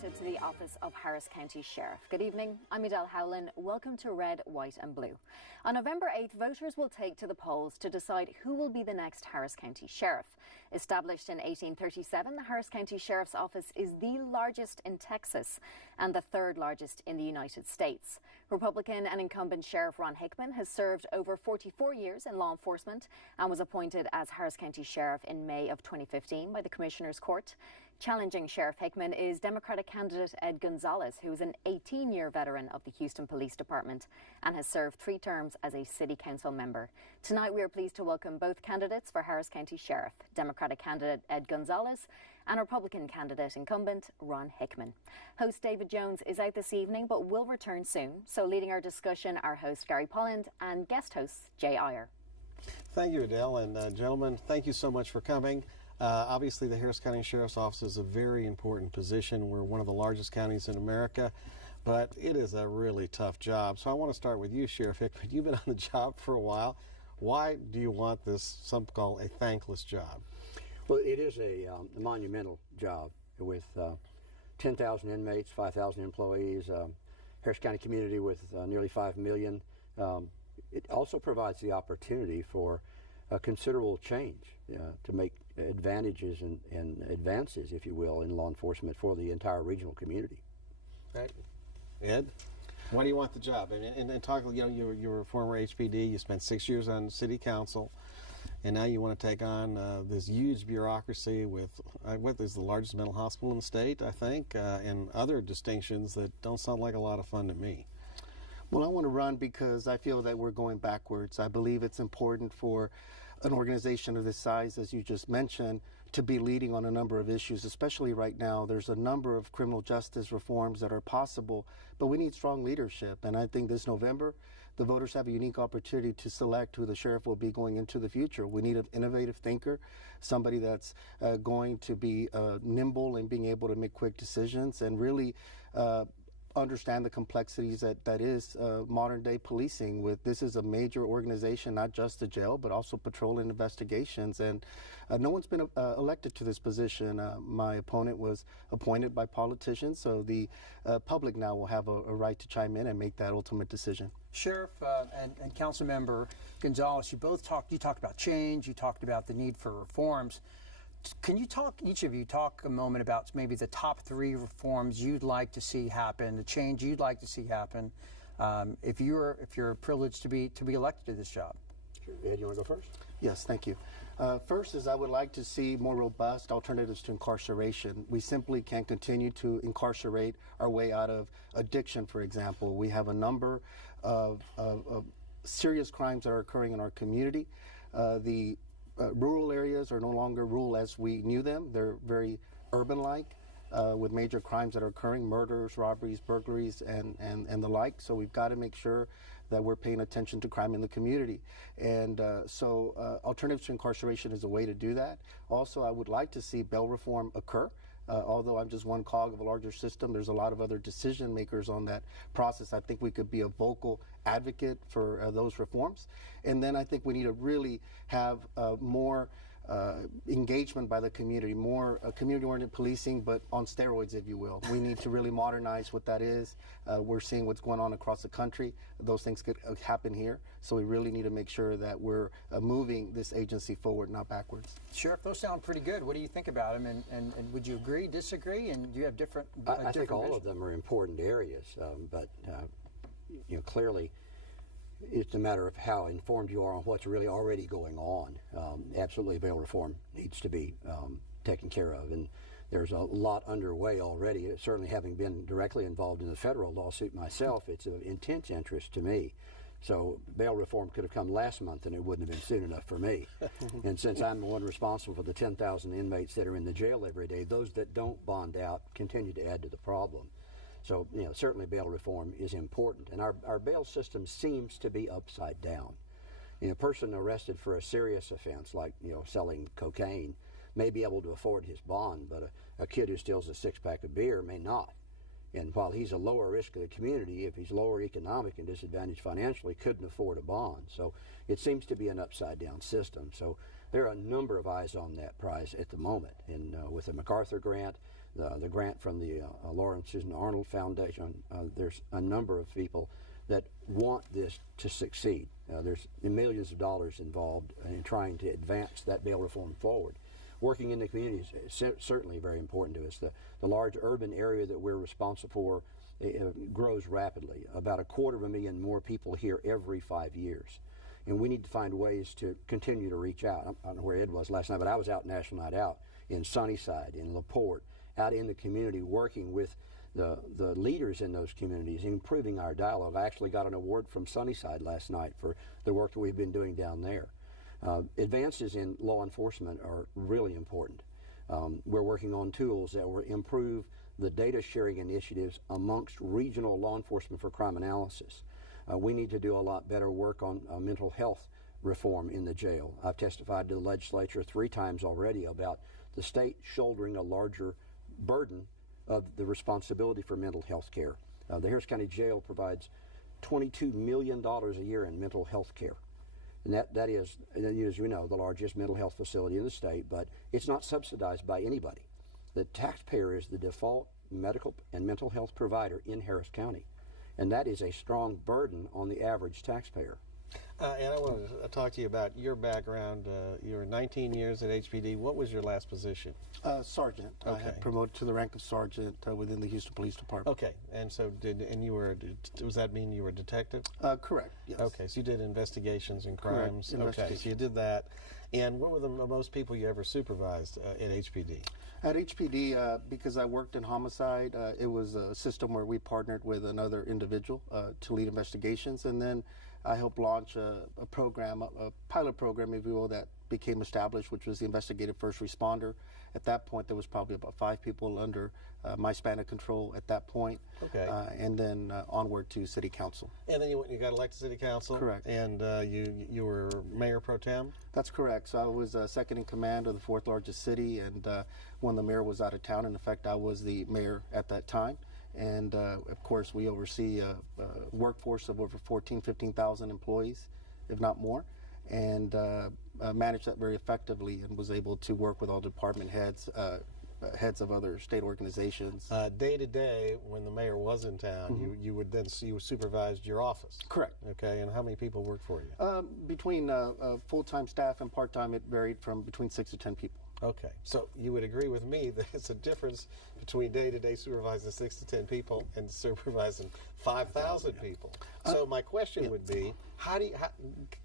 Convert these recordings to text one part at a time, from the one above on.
elected to the office of Harris County Sheriff. Good evening, I'm Adele Howland. Welcome to Red, White and Blue. On November 8th, voters will take to the polls to decide who will be the next Harris County Sheriff. Established in 1837, the Harris County Sheriff's Office is the largest in Texas and the third largest in the United States. Republican and incumbent Sheriff Ron Hickman has served over 44 years in law enforcement and was appointed as Harris County Sheriff in May of 2015 by the Commissioner's Court. Challenging Sheriff Hickman is Democratic candidate Ed Gonzalez, who is an 18-year veteran of the Houston Police Department and has served 3 terms as a City Council member. Tonight we are pleased to welcome both candidates for Harris County Sheriff, Democratic candidate Ed Gonzalez and Republican candidate incumbent Ron Hickman. Host David Jones is out this evening but will return soon. So leading our discussion are host Gary Polland and guest host Jay Iyer. Thank you, Adele, and gentlemen, thank you so much for coming. Obviously, the Harris County Sheriff's Office is a very important position. We're one of the largest counties in America, but it is a really tough job. So I want to start with you, Sheriff Hickman. You've been on the job for a while. Why do you want this, some call a thankless job? Well, it is a monumental job with 10,000 inmates, 5,000 employees, Harris County community with nearly 5 million. It also provides the opportunity for a considerable change to make advantages and advances, if you will, in law enforcement for the entire regional community. Right. Ed, why do you want the job? And talk, you know, you were a former HPD, you spent 6 years on City Council, and now you want to take on this huge bureaucracy with what is the largest mental hospital in the state, I think, and other distinctions that don't sound like a lot of fun to me. Well, I want to run because I feel that we're going backwards. I believe it's important for an organization of this size, as you just mentioned, to be leading on a number of issues, especially right now. There's a number of criminal justice reforms that are possible, but we need strong leadership. And I think this November, the voters have a unique opportunity to select who the sheriff will be going into the future. We need an innovative thinker, somebody that's going to be nimble and being able to make quick decisions and really understand the complexities that is modern day policing. This is a major organization, not just the jail, but also patrol and investigations. And no one's been elected to this position. My opponent was appointed by politicians, so the public now will have a right to chime in and make that ultimate decision. Sheriff and Council Member Gonzalez, you talked about change, you talked about the need for reforms. Can you each of you talk a moment about maybe the top 3 reforms you'd like to see happen, the change you'd like to see happen, if you're privileged to be elected to this job? Sure. Ed, you want to go first? Yes, thank you. First is I would like to see more robust alternatives to incarceration. We simply can't continue to incarcerate our way out of addiction, for example. We have a number of serious crimes that are occurring in our community. Rural areas are no longer rural as we knew them. They're very urban-like with major crimes that are occurring, murders, robberies, burglaries, and the like. So we've got to make sure that we're paying attention to crime in the community. And so alternatives to incarceration is a way to do that. Also, I would like to see bail reform occur. Although I'm just one cog of a larger system, there's a lot of other decision makers on that process. I think we could be a vocal advocate for those reforms. And then I think we need to really have more engagement by the community, more community-oriented policing, but on steroids, if you will. We need to really modernize what that is. We're seeing what's going on across the country. Those things could happen here. So we really need to make sure that we're moving this agency forward, not backwards. Sheriff, those sound pretty good. What do you think about them? And would you agree, disagree? And do you have different I think all of them are important areas, but clearly, it's a matter of how informed you are on what's really already going on. Absolutely, bail reform needs to be taken care of, and there's a lot underway already. Certainly, having been directly involved in the federal lawsuit myself, it's of intense interest to me. So bail reform could have come last month and it wouldn't have been soon enough for me. And since I'm the one responsible for the 10,000 inmates that are in the jail every day, those that don't bond out continue to add to the problem. So, certainly bail reform is important. And our bail system seems to be upside down. A person arrested for a serious offense like, selling cocaine may be able to afford his bond, but a kid who steals a 6-pack of beer may not. And while he's a lower risk of the community, if he's lower economic and disadvantaged financially, couldn't afford a bond. So it seems to be an upside-down system. So there are a number of eyes on that prize at the moment. And with the MacArthur grant, the grant from the Lawrence Susan Arnold Foundation. There's a number of people that want this to succeed. There's millions of dollars involved in trying to advance that bail reform forward. Working in the community is certainly very important to us. The large urban area that we're responsible for grows rapidly. About 250,000 more people here every 5 years. And we need to find ways to continue to reach out. I don't know where Ed was last night, but I was out National Night Out in Sunnyside, in LaPorte, out in the community working with the leaders in those communities, improving our dialogue. I actually got an award from Sunnyside last night for the work that we've been doing down there. Advances in law enforcement are really important. We're working on tools that will improve the data sharing initiatives amongst regional law enforcement for crime analysis. We need to do a lot better work on mental health reform in the jail. I've testified to the legislature 3 times already about the state shouldering a larger burden of the responsibility for mental health care. The Harris County Jail provides $22 million a year in mental health care. And that is, as you know, the largest mental health facility in the state, but it's not subsidized by anybody. The taxpayer is the default medical and mental health provider in Harris County. And that is a strong burden on the average taxpayer. And I want to talk to you about your background. You were 19 years at HPD. What was your last position? Sergeant. Okay. I had promoted to the rank of sergeant within the Houston Police Department. Okay, and so does that mean you were a detective? Correct, yes. Okay, so you did investigations and Correct, crimes. investigations. Okay, so you did that. And what were the most people you ever supervised at HPD? At HPD, because I worked in homicide, it was a system where we partnered with another individual to lead investigations, and then I helped launch a program, a pilot program, if you will, that became established, which was the investigative first responder. At that point, there was probably about 5 people under my span of control at that point. Okay. And then onward to city council. And then you got elected to city council. Correct. And you were mayor pro tem. That's correct. So I was second in command of the 4th largest city, and when the mayor was out of town, in effect, I was the mayor at that time. And of course, we oversee a workforce of over 15,000 employees, if not more, and managed that very effectively, and was able to work with all department heads, heads of other state organizations. Day to day, when the mayor was in town, you supervised your office. Correct. Okay, and how many people worked for you? Between full-time staff and part-time, it varied from between 6 to 10 people. Okay, so you would agree with me that it's a difference between day-to-day supervising 6 to 10 people and supervising 5,000 people. So my question would be,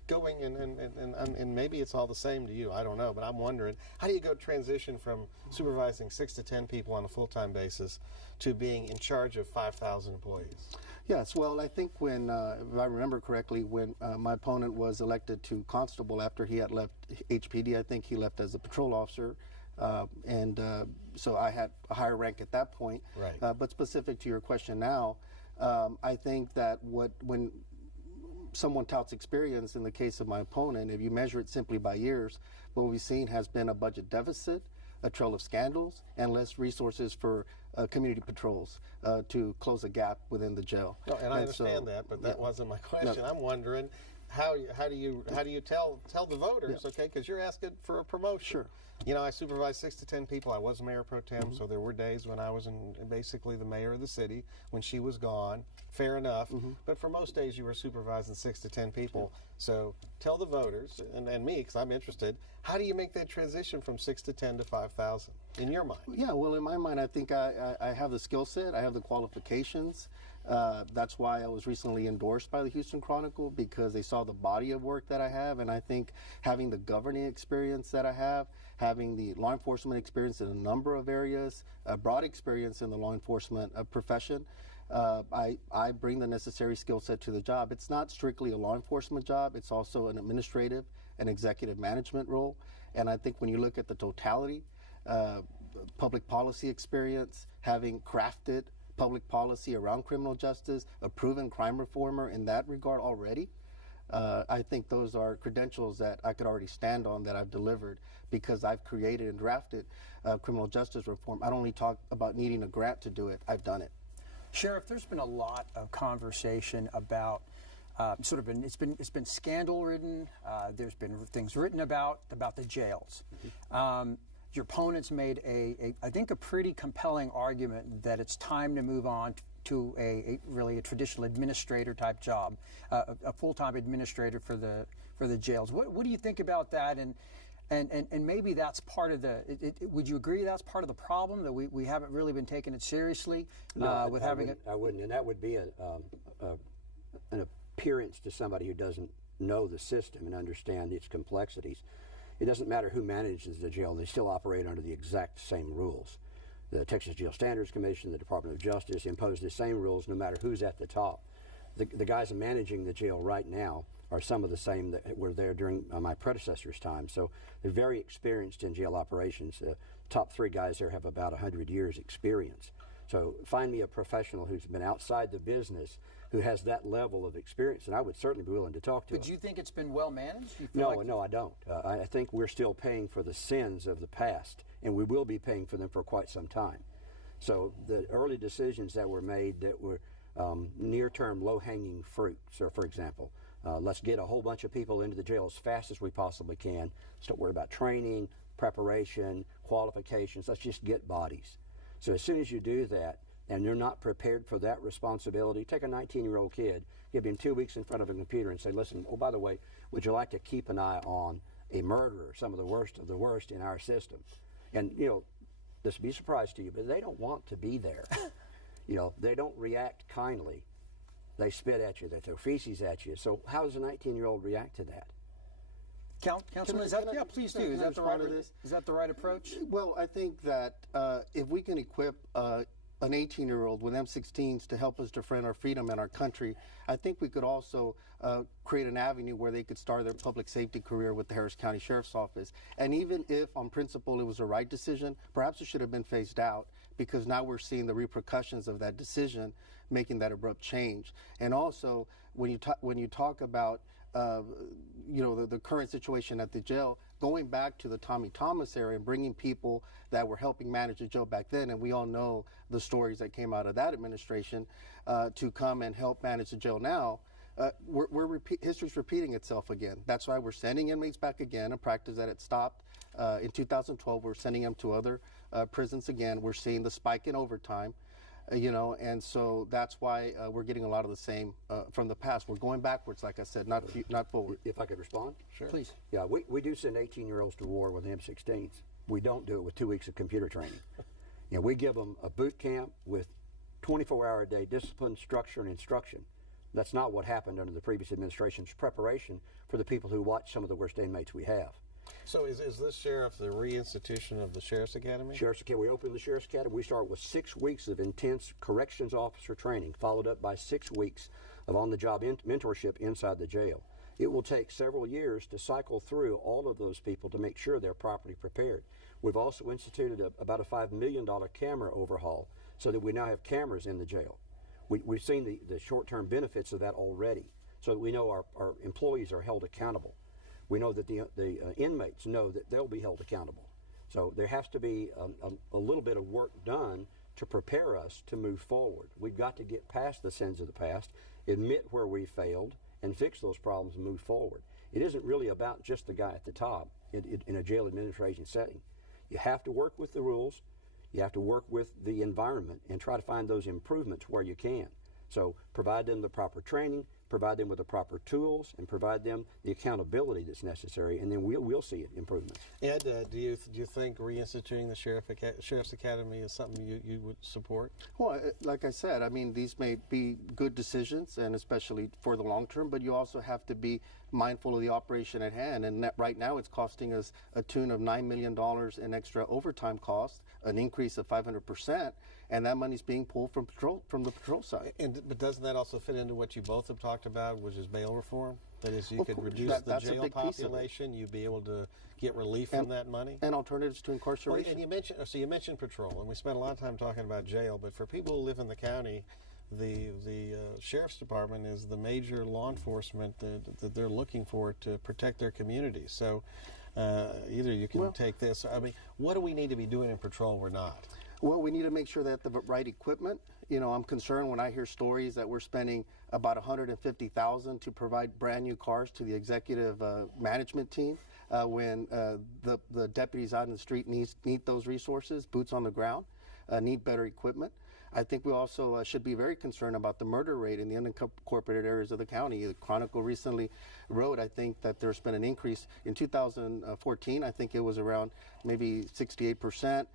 going and maybe it's all the same to you, I don't know, but I'm wondering, how do you go transition from supervising 6 to 10 people on a full-time basis to being in charge of 5,000 employees? Yes, well, I think when, if I remember correctly, when my opponent was elected to constable after he had left HPD, I think he left as a patrol officer, and so I had a higher rank at that point. Right. But specific to your question now, I think that when someone touts experience, in the case of my opponent, if you measure it simply by years, what we've seen has been a budget deficit, a trail of scandals, and less resources for community patrols to close a gap within the jail. No, and I understand that, but that wasn't my question. No. I'm wondering, how do you tell the voters, okay, because you're asking for a promotion. Sure. You know, I supervised 6 to 10 people. I was mayor pro tem, so there were days when I was basically the mayor of the city when she was gone. Fair enough. But for most days, you were supervising 6 to 10 people. So tell the voters and me, because I'm interested, how do you make that transition from 6 to 10 to 5,000 in your mind? Yeah, well, in my mind, I think I have the skill set. I have the qualifications. That's why I was recently endorsed by the Houston Chronicle, because they saw the body of work that I have, and I think having the governing experience that I have, having the law enforcement experience in a number of areas, a broad experience in the law enforcement profession, I bring the necessary skill set to the job. It's not strictly a law enforcement job. It's also an administrative and executive management role. And I think when you look at the totality, public policy experience, having crafted public policy around criminal justice, a proven crime reformer in that regard already, I think those are credentials that I could already stand on, that I've delivered, because I've created and drafted criminal justice reform. I don't only talk about needing a grant to do it, I've done it. Sheriff, there's been a lot of conversation about it's been scandal ridden. There's been things written about the jails. your opponents made I think a pretty compelling argument that it's time to move on to really a traditional administrator type job, a full-time administrator for the jails. What do you think about that? And maybe that's part of the. Would you agree that's part of the problem, that we haven't really been taking it seriously? No, with I having wouldn't, I wouldn't, and that would be an appearance to somebody who doesn't know the system and understand its complexities. It doesn't matter who manages the jail; they still operate under the exact same rules. The Texas Jail Standards Commission, the Department of Justice impose the same rules no matter who's at the top. The guys managing the jail right now are some of the same that were there during my predecessor's time. So they're very experienced in jail operations. Top 3 guys there have about 100 years experience. So find me a professional who's been outside the business who has that level of experience, and I would certainly be willing to talk to him. But do you think it's been well managed? No, I don't. I think we're still paying for the sins of the past, and we will be paying for them for quite some time. So the early decisions that were made that were near-term, low-hanging fruit. So, for example, let's get a whole bunch of people into the jail as fast as we possibly can. Let's don't worry about training, preparation, qualifications. Let's just get bodies. So as soon as you do that, and you're not prepared for that responsibility, take a 19-year-old kid, give him 2 weeks in front of a computer and say, listen, oh, by the way, would you like to keep an eye on a murderer, some of the worst in our system? And, this will be a surprise to you, but they don't want to be there. They don't react kindly. They spit at you, they throw feces at you. So how does a 19-year-old react to that? Councilman, please do. Is that the right approach? Well, I think that if we can equip an 18-year-old with M16s to help us defend our freedom and our country, I think we could also create an avenue where they could start their public safety career with the Harris County Sheriff's Office. And even if, on principle, it was the right decision, perhaps it should have been phased out, because now we're seeing the repercussions of that decision, making that abrupt change. And also, when you talk about the current situation at the jail, going back to the Tommy Thomas era and bringing people that were helping manage the jail back then, and we all know the stories that came out of that administration, to come and help manage the jail now, history's repeating itself again. That's why we're sending inmates back again, a practice that had stopped in 2012. We're sending them to other prisons again. We're seeing the spike in overtime. And so that's why we're getting a lot of the same from the past. We're going backwards, like I said, not forward. If I could respond? Sure. Please. Yeah, we do send 18-year-olds to war with M16s. We don't do it with 2 weeks of computer training. We give them a boot camp with 24-hour-a-day discipline, structure, and instruction. That's not what happened under the previous administration's preparation for the people who watch some of the worst inmates we have. So is this sheriff the reinstitution of the Sheriff's Academy? Sheriff's Academy, we opened the Sheriff's Academy. We start with 6 weeks of intense corrections officer training, followed up by 6 weeks of on-the-job mentorship inside the jail. It will take several years to cycle through all of those people to make sure they're properly prepared. We've also instituted about a $5 million camera overhaul so that we now have cameras in the jail. We've seen the short-term benefits of that already, so that we know our employees are held accountable. We know that the inmates know that they'll be held accountable. So there has to be a little bit of work done to prepare us to move forward. We've got to get past the sins of the past, admit where we failed, and fix those problems and move forward. It isn't really about just the guy at the top in a jail administration setting. You have to work with the rules. You have to work with the environment and try to find those improvements where you can. So provide them the proper training, provide them with the proper tools, and provide them the accountability that's necessary, and then we'll see improvements. Ed, do you think reinstituting the Sheriff's Academy is something you would support? Well, like I said, I mean, these may be good decisions, and especially for the long term, but you also have to be mindful of the operation at hand. And that right now it's costing us a tune of $9 million in extra overtime costs, an increase of 500%, and that money's being pulled from the patrol side. But doesn't that also fit into what you both have talked about, which is bail reform? That is, you Of could course, reduce the that's a jail big piece of it. population, you'd be able to get relief from that money? And alternatives to Well, incarceration. and you mentioned patrol, and we spent a lot of time talking about jail, but for people who live in the county, the Sheriff's Department is the major law enforcement that they're looking for to protect their communities. So either you can take this. I mean, what do we need to be doing in patrol we're not? Well, we need to make sure that the right equipment. I'm concerned when I hear stories that we're spending about $150,000 to provide brand new cars to the executive management team when the deputies out in the street need those resources, boots on the ground, need better equipment. I think we also should be very concerned about the murder rate in the unincorporated areas of the county. The Chronicle recently wrote, I think, that there's been an increase. In 2014, I think it was around maybe 68%.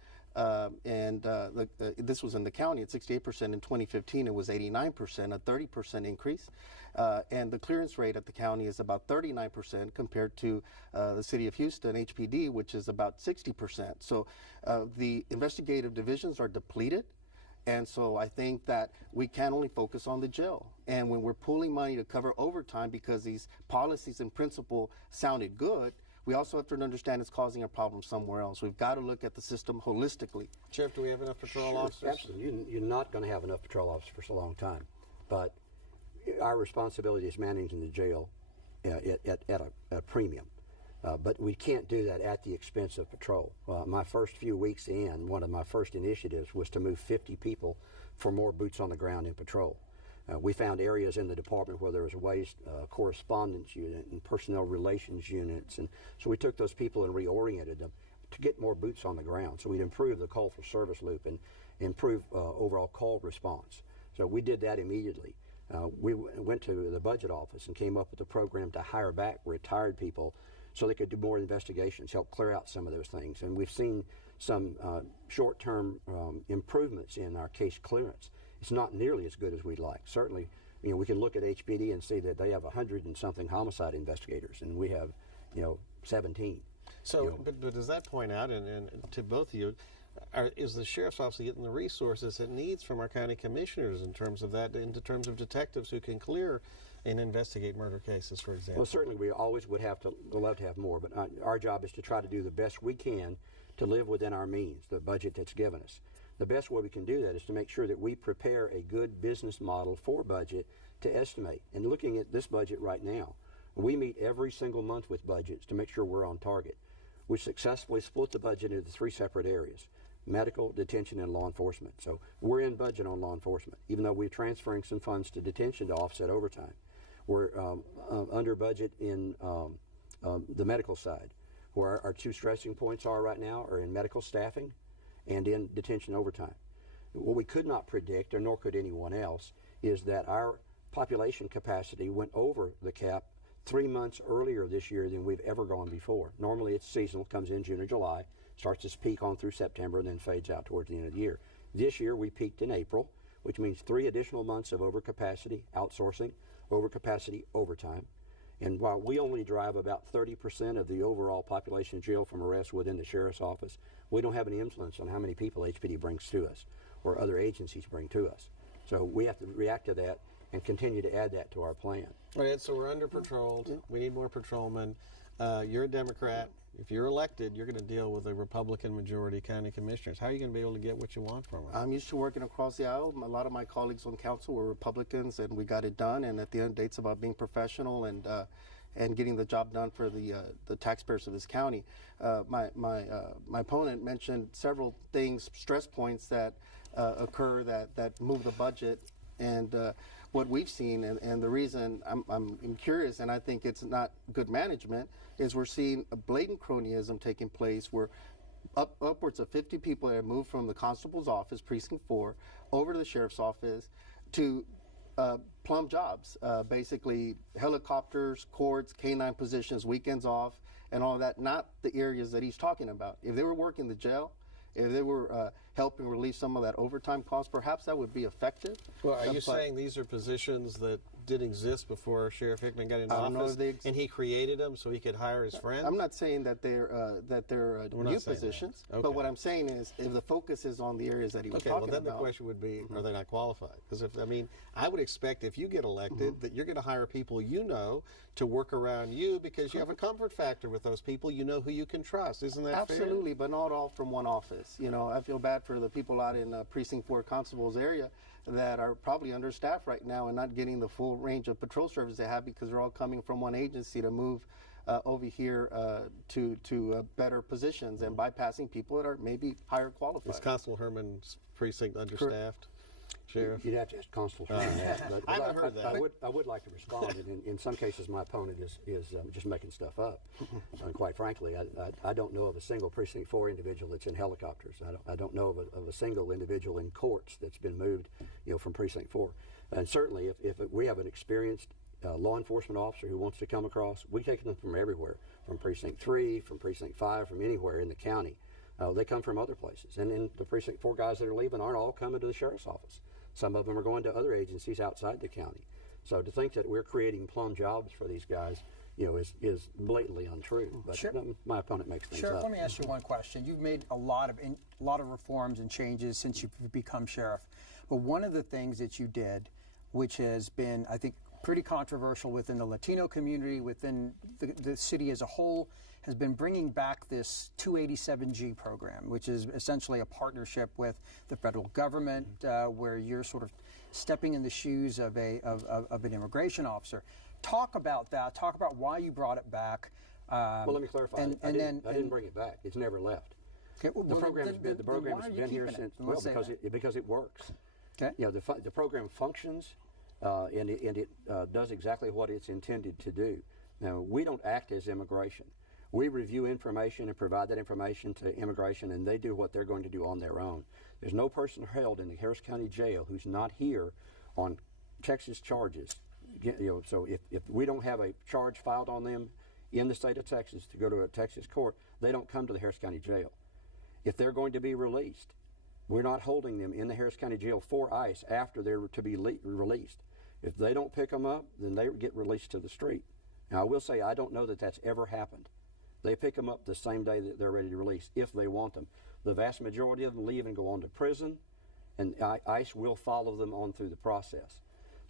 This was in the county at 68%. In 2015, it was 89%, a 30% increase. And the clearance rate at the county is about 39% compared to the city of Houston, HPD, which is about 60%. So the investigative divisions are depleted. And so I think that we can only focus on the jail. And when we're pooling money to cover overtime because these policies in principle sounded good, we also have to understand it's causing a problem somewhere else. We've got to look at the system holistically. Sheriff, do we have enough patrol officers? Absolutely. You're not going to have enough patrol officers for so long time. But our responsibility is managing the jail at a premium. But we can't do that at the expense of patrol. My first few weeks in, one of my first initiatives was to move 50 people for more boots on the ground in patrol. We found areas in the department where there was a waste correspondence unit and personnel relations units. And so we took those people and reoriented them to get more boots on the ground. So we'd improve the call for service loop and improve overall call response. So we did that immediately. We went to the budget office and came up with a program to hire back retired people so they could do more investigations, help clear out some of those things. And we've seen some short-term improvements in our case clearance. It's not nearly as good as we'd like. Certainly, we can look at HPD and see that they have 100 and something homicide investigators, and we have, 17. So, but does that point out, and to both of you, is the sheriff's office getting the resources it needs from our county commissioners in terms of that, in terms of detectives who can clear and investigate murder cases, for example? Well, certainly we always would love to have more, but our job is to try to do the best we can to live within our means, the budget that's given us. The best way we can do that is to make sure that we prepare a good business model for budget to estimate. And looking at this budget right now, we meet every single month with budgets to make sure we're on target. We successfully split the budget into 3 separate areas: medical, detention, and law enforcement. So we're in budget on law enforcement, even though we're transferring some funds to detention to offset overtime. We're under budget in the medical side, where our 2 stressing points are right now are in medical staffing and in detention overtime. What we could not predict, or nor could anyone else, is that our population capacity went over the cap 3 months earlier this year than we've ever gone before. Normally it's seasonal, comes in June or July, starts its peak on through September, and then fades out towards the end of the year. This year we peaked in April, which means 3 additional months of overcapacity outsourcing, overcapacity overtime. And while we only drive about 30% of the overall population jail from arrests within the sheriff's office, we don't have any influence on how many people HPD brings to us or other agencies bring to us. So we have to react to that and continue to add that to our plan. All right, so we're under-patrolled. We need more patrolmen. You're a Democrat. If you're elected, you're going to deal with a Republican majority county commissioners. How are you going to be able to get what you want from them? I'm used to working across the aisle. A lot of my colleagues on council were Republicans, and we got it done. And at the end of the day, it's about being professional and getting the job done for the taxpayers of this county. My opponent mentioned several things, stress points that occur that move the budget. And what we've seen, and the reason I'm curious, and I think it's not good management, is we're seeing a blatant cronyism taking place where upwards of 50 people have moved from the constable's office, precinct 4, over to the sheriff's office to plum jobs, basically helicopters, courts, canine positions, weekends off, and all that, not the areas that he's talking about. If they were working the jail, if they were helping relieve some of that overtime cost, perhaps that would be effective. Well, are you saying these are positions that did exist before Sheriff Hickman got into office, and he created them so he could hire his friends? I'm not saying that they're new positions, but what I'm saying is if the focus is on the areas that he was talking about. Well, then the question would be, are they not qualified? Because I would expect if you get elected that you're going to hire people you know to work around you because you have a comfort factor with those people. You know who you can trust. Isn't that fair? Absolutely, but not all from one office. I feel bad for the people out in Precinct 4 Constable's area that are probably understaffed right now and not getting the full range of patrol service they have because they're all coming from one agency to move over here to better positions and bypassing people that are maybe higher qualified. Is Constable Herman's precinct understaffed? Sheriff? You'd have to ask Constable Sherman that. But I haven't heard that. I would like to respond, and in some cases my opponent is just making stuff up. Quite frankly, I don't know of a single Precinct 4 individual that's in helicopters. I don't know of a single individual in courts that's been moved, from Precinct 4. And certainly, if we have an experienced law enforcement officer who wants to come across, we take them from everywhere, from Precinct 3, from Precinct 5, from anywhere in the county. They come from other places. And the Precinct 4 guys that are leaving aren't all coming to the sheriff's office. Some of them are going to other agencies outside the county. So to think that we're creating plum jobs for these guys, is blatantly untrue. But Sure. My opponent makes things Sheriff, up. let me ask you one question. You've made a lot of reforms and changes since you've become sheriff. But one of the things that you did, which has been, I think, pretty controversial within the Latino community, within the city as a whole, has been bringing back this 287G program, which is essentially a partnership with the federal government, where you're sort of stepping in the shoes of an immigration officer. Talk about that. Talk about why you brought it back. Well, let me clarify. I didn't bring it back. It's never left. Okay, well, The program has been here since because it works. Okay. The program functions, and it does exactly what it's intended to do. Now, we don't act as immigration. We review information and provide that information to immigration, and they do what they're going to do on their own. There's no person held in the Harris County Jail who's not here on Texas charges. So if we don't have a charge filed on them in the state of Texas to go to a Texas court, they don't come to the Harris County Jail. If they're going to be released, we're not holding them in the Harris County Jail for ICE after they're to be released. If they don't pick them up, then they get released to the street. Now, I will say I don't know that that's ever happened. They pick them up the same day that they're ready to release, if they want them. The vast majority of them leave and go on to prison, and ICE will follow them on through the process.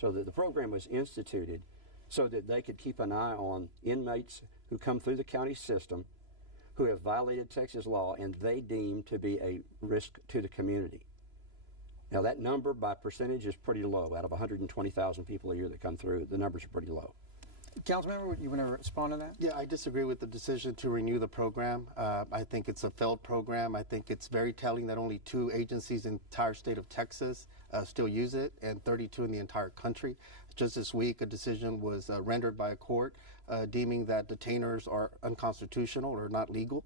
So the program was instituted so that they could keep an eye on inmates who come through the county system who have violated Texas law and they deem to be a risk to the community. Now, that number by percentage is pretty low. Out of 120,000 people a year that come through, the numbers are pretty low. Councilmember, you want to respond to that? Yeah, I disagree with the decision to renew the program. I think it's a failed program. I think it's very telling that only 2 agencies in the entire state of Texas still use it, and 32 in the entire country. Just this week, a decision was rendered by a court deeming that detainers are unconstitutional or not legal.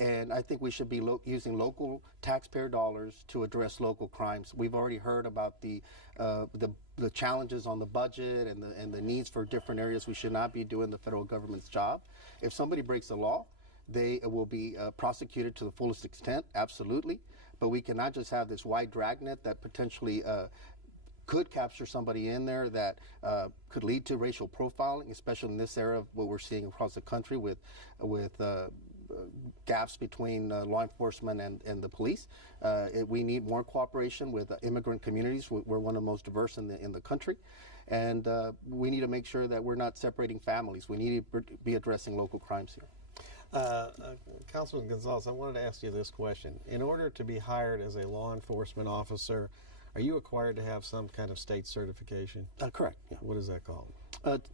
And I think we should be using local taxpayer dollars to address local crimes. We've already heard about the challenges on the budget and the needs for different areas. We should not be doing the federal government's job. If somebody breaks the law, they will be prosecuted to the fullest extent, absolutely. But we cannot just have this wide dragnet that potentially could capture somebody in there that could lead to racial profiling, especially in this era of what we're seeing across the country with gaps between law enforcement and the police. We need more cooperation with immigrant communities. We're one of the most diverse in the country. And we need to make sure that we're not separating families. We need to be addressing local crimes here. Councilman Gonzalez, I wanted to ask you this question. In order to be hired as a law enforcement officer, are you required to have some kind of state certification? Correct. Yeah. What is that called?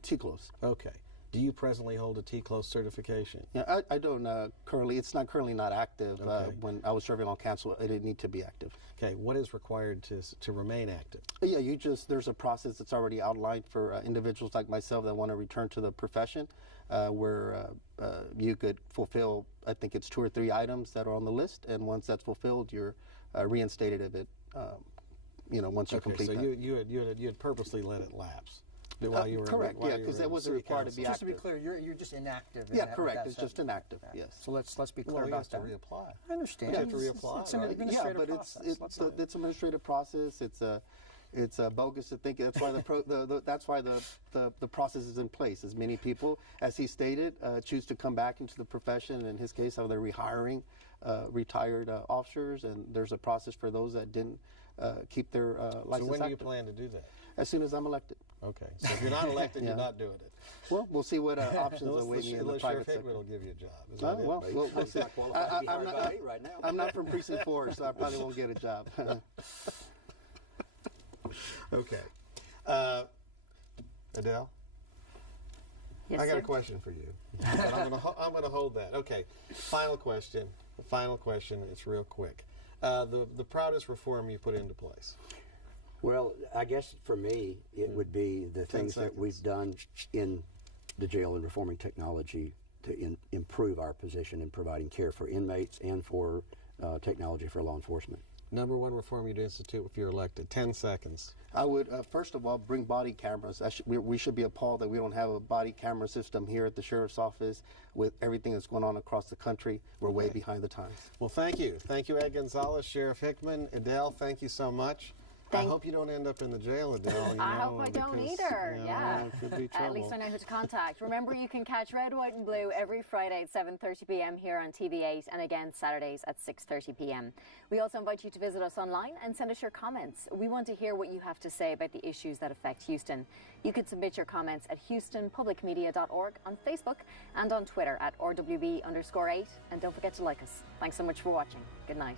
TCLOS. Okay. Do you presently hold a TCLOS certification? Yeah, I don't currently. It's not currently not active. Okay. When I was serving on council, it didn't need to be active. Okay. What is required to remain active? Yeah, there's a process that's already outlined for individuals like myself that want to return to the profession, where you could fulfill, I think it's 2 or 3 items that are on the list, and once that's fulfilled, you're reinstated of it. Once you complete so that. you had purposely let it lapse while you were correct. while Yeah, you because were that in wasn't city required to be council. Just to be active. clear, you're just inactive. in Yeah, that- correct. that It's just subject. inactive. Yeah. Yes. So let's be clear Well, he about has to that. reapply. I understand. You have to It's- reapply, It's an right? administrative but process. it's Let's not- it's administrative process. It's bogus to think. That's why that's why the process is in place. As many people, as he stated, choose to come back into the profession. In his case, how they're rehiring retired officers, and there's a process for those that didn't keep their license So when do you active. plan to do that? As soon as I'm elected. Okay. So if you're not elected, Yeah. you're not doing it. Well, we'll see what options await me in the Unless private Sheriff Hickman sector. will give you a job. Is Oh, that it? well, we'll He's see. not qualified to be hired by me right now. I'm not from Precinct 4, so I probably won't get a job. Okay. Adele? Yes, I got sir. a question for you. But I'm going to hold that. Okay. Final question. The final question. It's real quick. The proudest reform you put into place. Well, I guess for me, it would be the things that we've done in the jail and reforming technology to improve our position in providing care for inmates and for technology for law enforcement. Number one reform you'd institute if you're elected. 10 seconds. I would, first of all, bring body cameras. We should be appalled that we don't have a body camera system here at the Sheriff's Office with everything that's going on across the country. We're way behind the times. Well, thank you. Thank you, Ed Gonzalez, Sheriff Hickman. Adele, thank you so much. I hope you don't end up in the jail, Adele. I hope I don't either. Yeah. It could be trouble. At least I know who to contact. Remember, you can catch Red, White and Blue every Friday at 7:30 p.m. here on TV8 and again Saturdays at 6:30 p.m. We also invite you to visit us online and send us your comments. We want to hear what you have to say about the issues that affect Houston. You can submit your comments at houstonpublicmedia.org, on Facebook and on Twitter at RWB_8. And don't forget to like us. Thanks so much for watching. Good night.